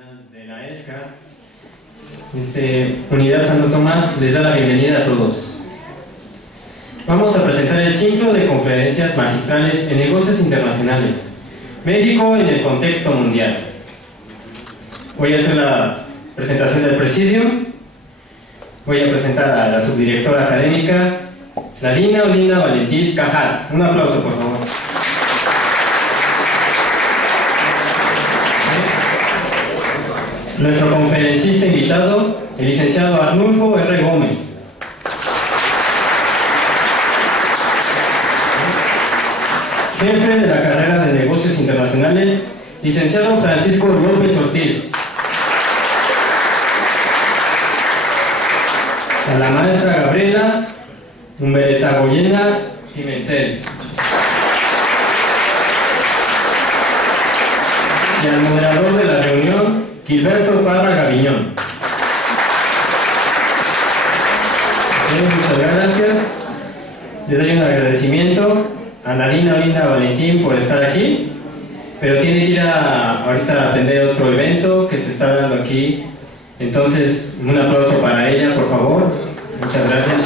Nacional de la ESCA, Unidad Santo Tomás, les da la bienvenida a todos. Vamos a presentar el ciclo de conferencias magistrales en negocios internacionales, México en el contexto mundial. Voy a hacer la presentación del presidium. Voy a presentar a la subdirectora académica, Nadina Olinda Valentín Cajat. Un aplauso, por favor. Nuestro conferencista invitado, el licenciado Arnulfo R. Gómez. Jefe de la carrera de negocios internacionales, licenciado Francisco López Ortiz. A la maestra Gabriela Humberetagoyena Pimentel. Y al moderador de la reunión, Gilberto Parra Gaviñón. Muchas gracias. Le doy un agradecimiento a Nadina Olinda Valentín por estar aquí, pero tiene que ir ahorita a atender otro evento que se está dando aquí. Entonces, un aplauso para ella, por favor. Muchas gracias.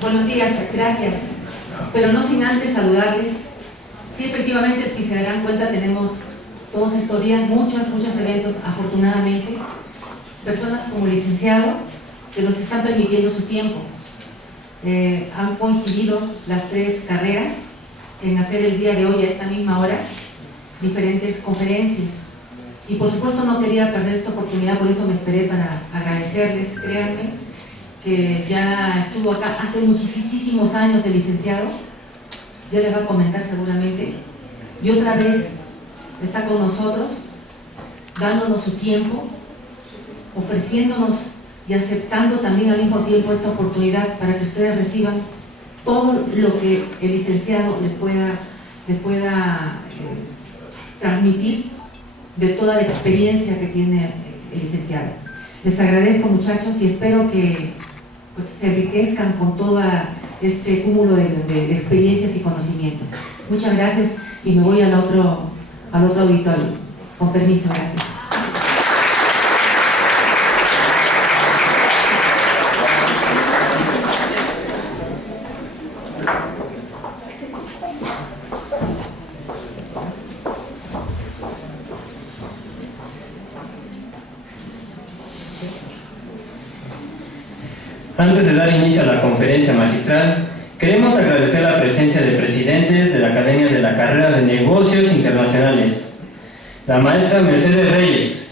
Buenos días, gracias. Pero no sin antes saludarles. Sí, efectivamente, si se darán cuenta, tenemos todos estos días muchos eventos, afortunadamente. Personas como el licenciado que nos están permitiendo su tiempo. Han coincidido las tres carreras en hacer el día de hoy a esta misma hora diferentes conferencias. Y por supuesto no quería perder esta oportunidad, por eso me esperé para agradecerles, créanme, que ya estuvo acá hace muchísimos años de licenciado, ya les va a comentar seguramente, y otra vez está con nosotros, dándonos su tiempo, ofreciéndonos y aceptando también al mismo tiempo esta oportunidad para que ustedes reciban todo lo que el licenciado les pueda transmitir de toda la experiencia que tiene el licenciado. Les agradezco, muchachos, y espero que pues, se enriquezcan con todo este cúmulo de experiencias y conocimientos. Muchas gracias y me voy al otro auditorio. Con permiso, gracias. Antes de dar inicio a la conferencia magistral, queremos agradecer la presencia de presidentes de la Academia de la Carrera de Negocios Internacionales, la maestra Mercedes Reyes,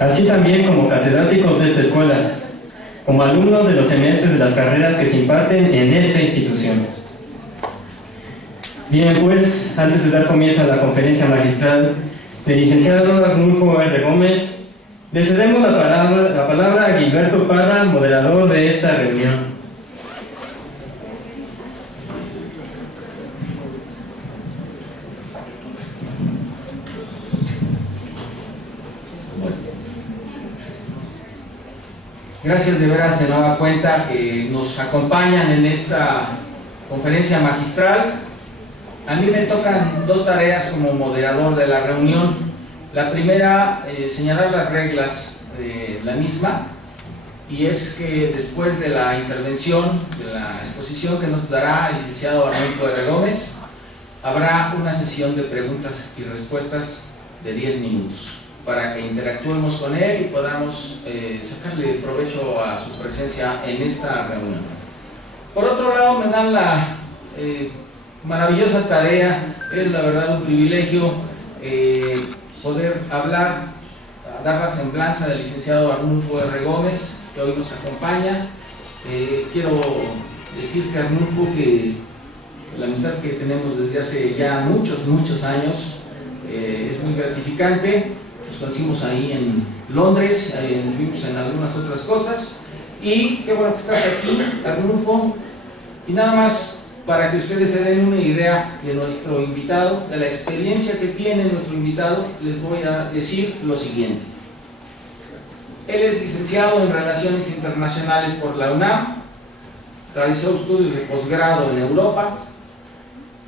así también como catedráticos de esta escuela, como alumnos de los semestres de las carreras que se imparten en esta institución. Bien, pues, antes de dar comienzo a la conferencia magistral del licenciado Arnulfo R. Gómez, le cedemos la palabra a Gilberto Parra, moderador de esta reunión. Gracias de veras de nueva cuenta que nos acompañan en esta conferencia magistral. A mí me tocan dos tareas como moderador de la reunión. La primera, señalar las reglas de la misma, y es que después de la intervención, de la exposición que nos dará el licenciado Arnulfo R. Gómez, habrá una sesión de preguntas y respuestas de 10 minutos para que interactuemos con él y podamos sacarle provecho a su presencia en esta reunión. Por otro lado, me dan la maravillosa tarea, es la verdad un privilegio poder hablar, dar la semblanza del licenciado Arnulfo R. Gómez, que hoy nos acompaña. Quiero decirte, Arnulfo, que la amistad que tenemos desde hace ya muchos años es muy gratificante. Nos conocimos ahí en Londres, nos vimos en algunas otras cosas, y qué bueno que estás aquí, Arnulfo. Y nada más, para que ustedes se den una idea de nuestro invitado, de la experiencia que tiene nuestro invitado, les voy a decir lo siguiente. Él es licenciado en Relaciones Internacionales por la UNAM, realizó estudios de posgrado en Europa.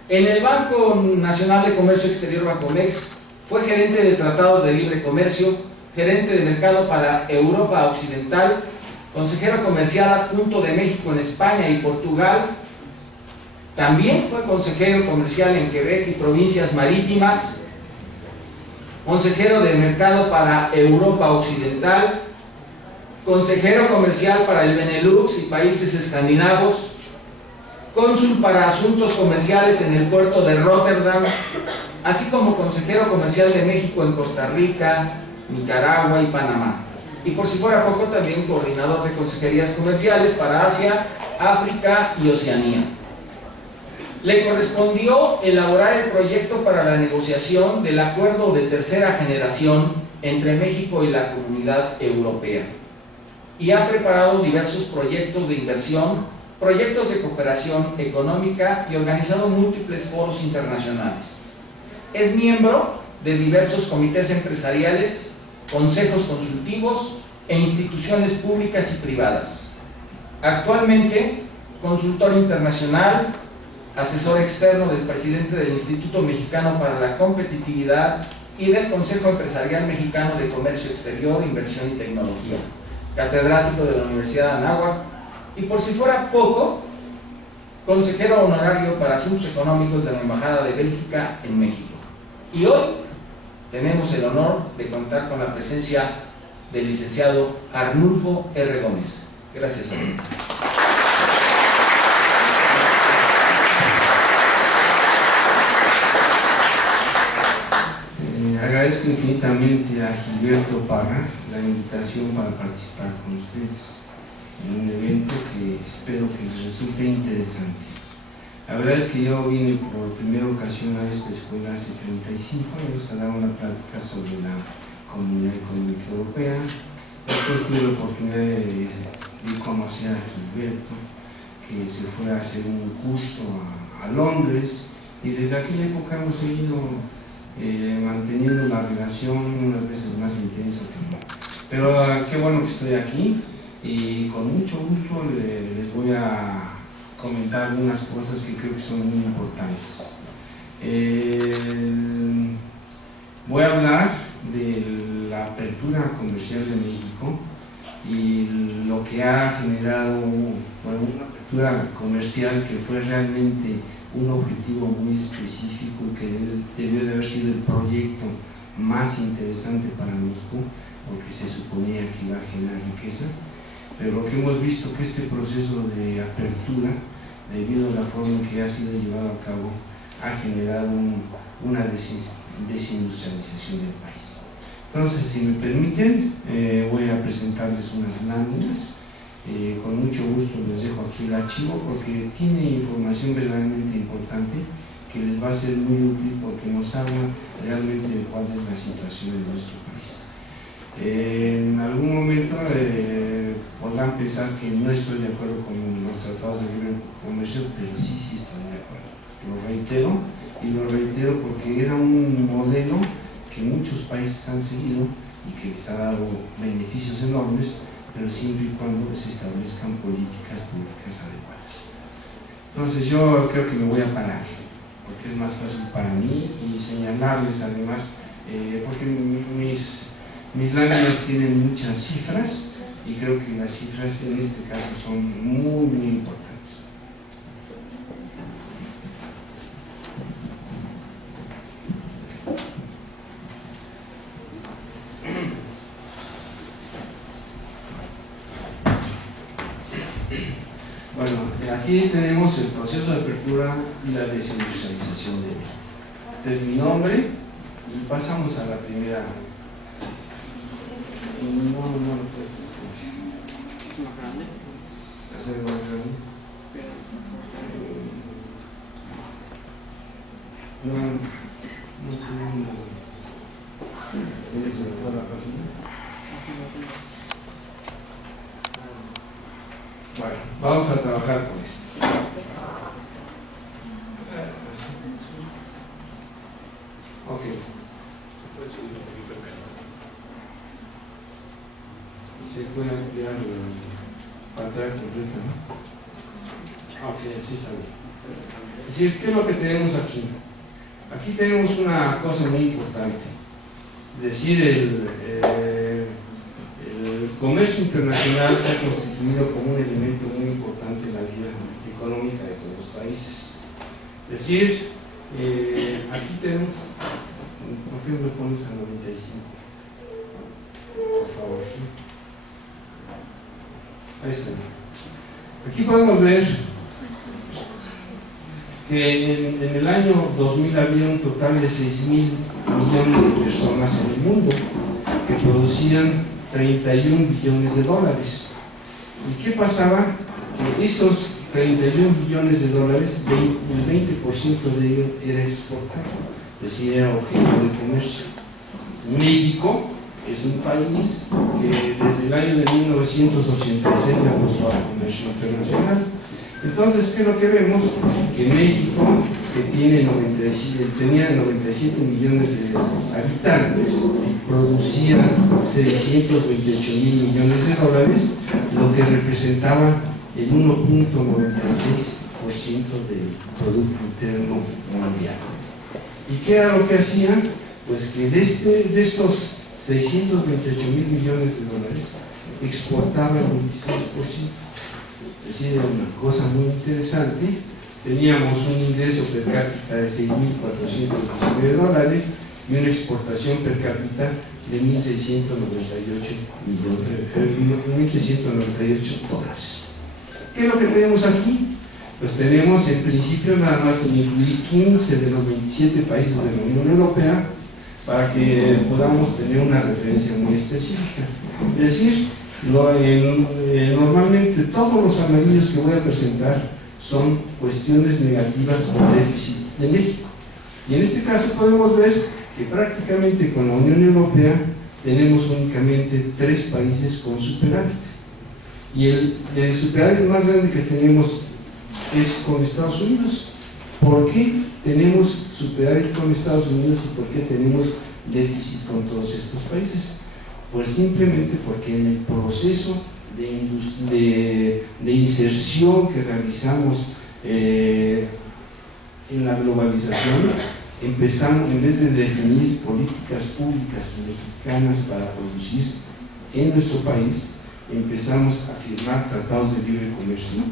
En el Banco Nacional de Comercio Exterior, Bancomex, fue gerente de tratados de libre comercio, gerente de mercado para Europa Occidental, consejero comercial adjunto de México en España y Portugal. También fue consejero comercial en Quebec y provincias marítimas, consejero de mercado para Europa Occidental, consejero comercial para el Benelux y países escandinavos, cónsul para asuntos comerciales en el puerto de Róterdam, así como consejero comercial de México en Costa Rica, Nicaragua y Panamá. Y por si fuera poco, también coordinador de consejerías comerciales para Asia, África y Oceanía. Le correspondió elaborar el proyecto para la negociación del acuerdo de tercera generación entre México y la Comunidad Europea. Y ha preparado diversos proyectos de inversión, proyectos de cooperación económica y organizado múltiples foros internacionales. Es miembro de diversos comités empresariales, consejos consultivos e instituciones públicas y privadas. Actualmente, consultor internacional, asesor externo del presidente del Instituto Mexicano para la Competitividad y del Consejo Empresarial Mexicano de Comercio Exterior, Inversión y Tecnología, catedrático de la Universidad de Anáhuac y, por si fuera poco, consejero honorario para asuntos económicos de la Embajada de Bélgica en México. Y hoy tenemos el honor de contar con la presencia del licenciado Arnulfo R. Gómez. Gracias, Arnulfo. Agradezco infinitamente a Gilberto Parra la invitación para participar con ustedes en un evento que espero que les resulte interesante. La verdad es que yo vine por primera ocasión a esta escuela hace 35 años a dar una plática sobre la Comunidad Económica Europea. Después tuve la oportunidad de conocer a Gilberto, que se fue a hacer un curso a Londres, y desde aquella época hemos seguido manteniendo la relación, unas veces más intensa que no. Pero qué bueno que estoy aquí y con mucho gusto les voy a comentar algunas cosas que creo que son muy importantes. Voy a hablar de la apertura comercial de México y lo que ha generado una apertura comercial que fue realmente un objetivo muy específico y que debió de haber sido el proyecto más interesante para México, porque se suponía que iba a generar riqueza. Pero lo que hemos visto que este proceso de apertura, debido a la forma en que ha sido llevado a cabo, ha generado una desindustrialización del país. Entonces, si me permiten, voy a presentarles unas láminas. Con mucho gusto les dejo aquí el archivo porque tiene información verdaderamente importante que les va a ser muy útil porque nos habla realmente de cuál es la situación de nuestro país. En algún momento podrán pensar que no estoy de acuerdo con los tratados de libre comercio, pero sí estoy de acuerdo. Lo reitero, y lo reitero porque era un modelo que muchos países han seguido y que les ha dado beneficios enormes, pero siempre y cuando se establezcan políticas públicas adecuadas. Entonces yo creo que me voy a parar, porque es más fácil para mí, y señalarles además, porque mis láminas tienen muchas cifras, y creo que las cifras en este caso son muy, muy importantes. Bueno, aquí tenemos el proceso de apertura y la desindustrialización de México. Este es mi nombre y pasamos a la primera. No, pues ¿es más grande? ¿Es más grande? No tenemos. ¿Quieres toda la página? Bueno, vamos a trabajar con esto. Ok. puede ampliar la pantalla completa, ¿no? Ok, sí está bien. Es decir, ¿qué es lo que tenemos aquí? Aquí tenemos una cosa muy importante. Es decir, el comercio internacional se ha constituido como un elemento muy importante en la vida económica de todos los países. Es decir, aquí tenemos, ¿por qué me pones a 95? Por favor. Ahí está. Aquí podemos ver que en el año 2000 había un total de 6.000 millones de personas en el mundo que producían 31 billones de dólares. ¿Y qué pasaba? Que esos 31 billones de dólares, el 20% de ellos era exportado, es decir, era objeto de comercio. México es un país que desde el año de 1986 apostó al comercio internacional. Entonces, ¿qué es lo que vemos? Que México, que tenía 97 millones de habitantes y producía 628 mil millones de dólares, lo que representaba el 1.96% del Producto Interno Mundial. ¿Y qué era lo que hacían? Pues que de estos 628 mil millones de dólares exportaba el 26%. Es decir, era una cosa muy interesante. Teníamos un ingreso per cápita de 6.419 dólares y una exportación per cápita de 1.698 dólares. ¿Qué es lo que tenemos aquí? Pues tenemos en principio nada más incluir 15 de los 27 países de la Unión Europea para que podamos tener una referencia muy específica. Es decir, normalmente todos los amarillos que voy a presentar son cuestiones negativas o déficit de México. Y en este caso podemos ver que prácticamente con la Unión Europea tenemos únicamente 3 países con superávit. Y el superávit más grande que tenemos es con Estados Unidos. ¿Por qué tenemos superávit con Estados Unidos y por qué tenemos déficit con todos estos países? Pues simplemente porque en el proceso de inserción que realizamos en la globalización, empezamos, en vez de definir políticas públicas mexicanas para producir en nuestro país, empezamos a firmar tratados de libre comercio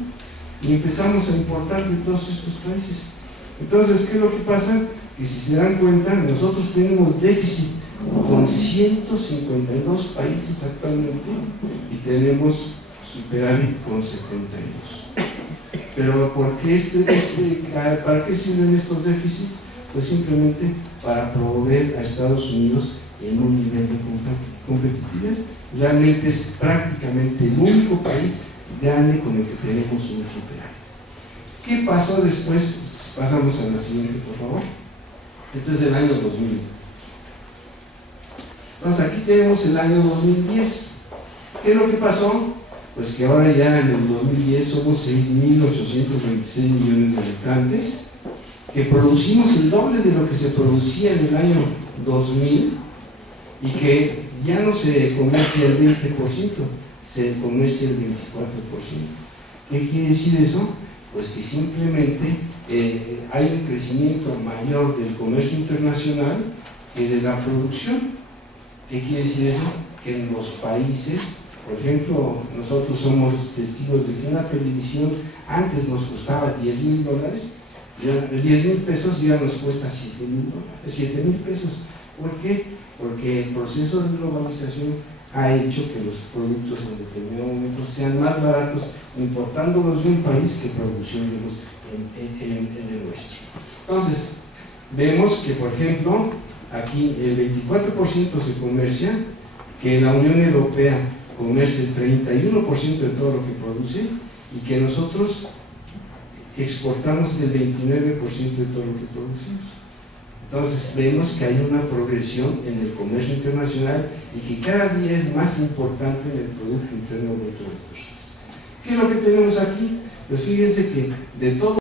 y empezamos a importar de todos estos países. Entonces, ¿qué es lo que pasa? Que si se dan cuenta, nosotros tenemos déficit con 152 países actualmente y tenemos superávit con 72. Pero ¿por qué ¿para qué sirven estos déficits? Pues simplemente para proveer a Estados Unidos en un nivel de competitividad. Realmente es prácticamente el único país grande con el que tenemos un superávit. ¿Qué pasó después? Pasamos a la siguiente, por favor. Esto es el año 2000. Entonces aquí tenemos el año 2010. ¿Qué es lo que pasó? Pues que ahora ya en el 2010 somos 6.826 millones de habitantes, que producimos el doble de lo que se producía en el año 2000 y que ya no se comercia el 20%, se comercia el 24%. ¿Qué quiere decir eso? Pues que simplemente hay un crecimiento mayor del comercio internacional que de la producción. ¿Qué quiere decir eso? Que en los países, por ejemplo, nosotros somos testigos de que una televisión antes nos costaba $10,000, 10,000 pesos ya nos cuesta 7,000 pesos. ¿Por qué? Porque el proceso de globalización ha hecho que los productos en determinado momento sean más baratos importándolos de un país que produciéndolos en el nuestro. Entonces, vemos que, por ejemplo, aquí el 24% se comercia, que la Unión Europea comercia el 31% de todo lo que produce y que nosotros exportamos el 29% de todo lo que producimos. Entonces vemos que hay una progresión en el comercio internacional y que cada día es más importante en el Producto Interno Bruto de las personas. ¿Qué es lo que tenemos aquí? Pues fíjense que de todo